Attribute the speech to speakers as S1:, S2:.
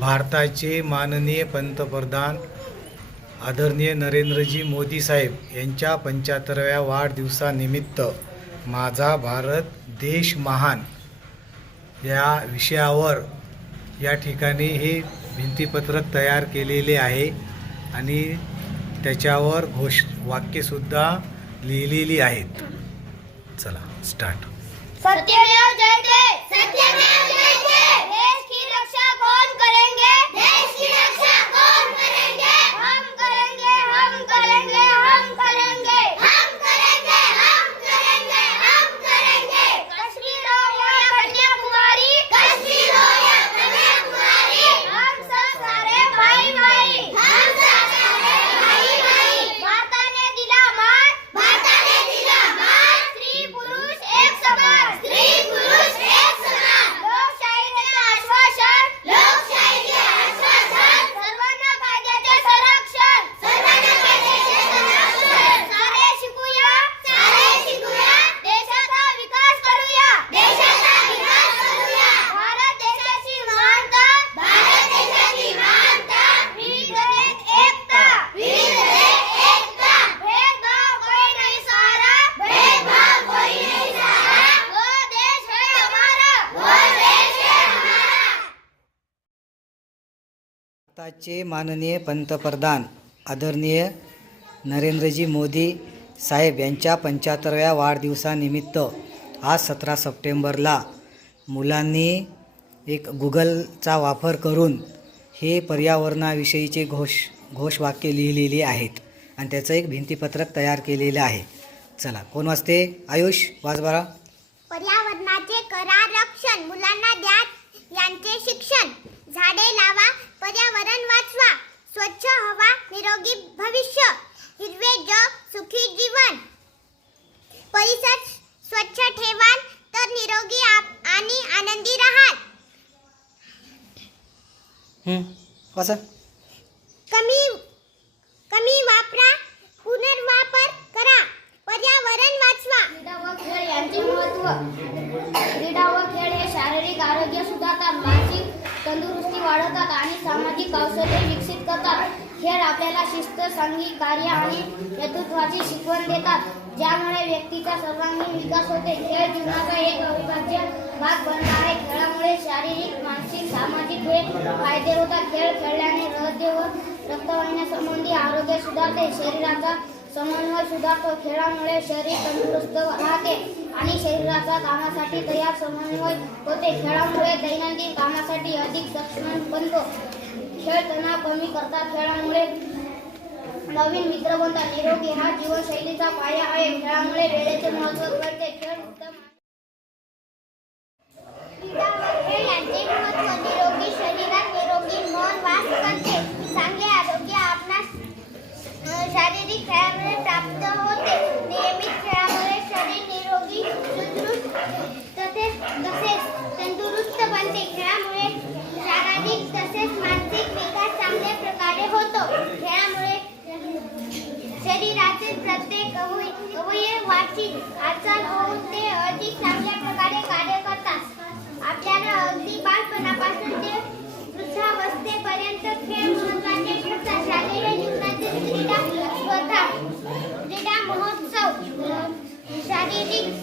S1: भारताचे माननीय पंतप्रधान आदरणीय नरेंद्रजी मोदी साहेब यांच्या पंच्याहत्तरव्या वाढदिवसानिमित्त माझा भारत देश महान या विषयावर या ठिकाणी हे भिंतीपत्रक तयार केलेले आहे आणि त्याच्यावर घोष वाक्यसुद्धा लिहिलेली आहेत. चला स्टार्ट
S2: सत्यमेव जयते! सत्यमेव जयते!
S3: भारताचे माननीय पंतप्रधान आदरणीय नरेंद्रजी मोदी साहेब यांच्या पंच्याहत्तरव्या वाढदिवसानिमित्त आज सतरा सप्टेंबरला मुलांनी एक गुगलचा वापर करून हे पर्यावरणाविषयीचे घोष घोषवाक्य लिहिलेली आहेत. आणि त्याचं एक भिंतीपत्रक तयार केलेलं आहे. चला कोण वाचते आयुष वाच
S2: पर्यावरणाचे करा रक्षण मुलांना द्या यांचे शिक्षण. झाडे लावा पर्यावरण वाचवा स्वच्छ हवा निरोगी भविष्य हिरवे जग सुखी जीवन. परिसर स्वच्छ ठेवाल तर निरोगी आप- आणि आनंदी राहाल.
S3: हं,
S2: कमी कमी वापरा पुनर्वापर करा पर्यावरण वाचवा. क्रीडा व खेळ यांचे महत्त्व. क्रीडा व खेळ हे शारीरिक आरोग्य सुधारतात मानसिक तंदुरुस्ती वाढवतात आणि सामाजिक कौशल्य विकसित करतात. खेळ आपल्याला शिस्त सांघिक कार्य आणि नेतृत्वाची शिकवण देतात. ज्यामुळे व्यक्तीचा सर्वांगीण विकास होते. खेळ जीवनाचा एक अविभाज्य भाग बनणार आहे. खेळामुळे शारीरिक मानसिक सामाजिक हे फायदे होतात. खेळ खेळल्याने हृदय व रक्तवाहिन्यासंबंधी आरोग्य सुधारते. शरीराचा समन्वय सुधारतो खेळामुळे शरीर तंदुरुस्त राहते आणि शरीराच्या कामासाठी तयार समन्वय होते. खेळामुळे दैनंदिन कामासाठी अधिक सक्षम बनतो. खेळ तणाव कमी करतात. खेळामुळे नवीन मित्र बनतात. निरोगी हा जीवनशैलीचा पाया आहे. खेळामुळे वेळेचे महत्त्व कळते. खेळ उत्तम क्रीडा व खेळ यांचे महत्त्व निरोगी शरीरात निरोगी मन वास करते चांगले आरोग्य आपणास अ, शारीरिक खेळामुळे प्राप्त होते नियमित खेळामुळे शरीर निरोगी सुदृढ तसेच तसेच तंदुरुस्त बनते खेळामुळे शारीरिक तसेच मानसिक विकास चांगल्या प्रकारे होतो खेळामुळे शरीराचे प्रत्येक अवय- अवयवाची हालचाल होऊन ते अधिक चांगल्या प्रकारे कार्य करतात. आपल्याला अगदी बालपणापासून ते वृद्धावस्थेपर्यंत खेळ महत्त्वाचे ठरतात. शालेय जीवनातील क्रीडा स्पर्धा क्रीडा महोत्सव शारीरिक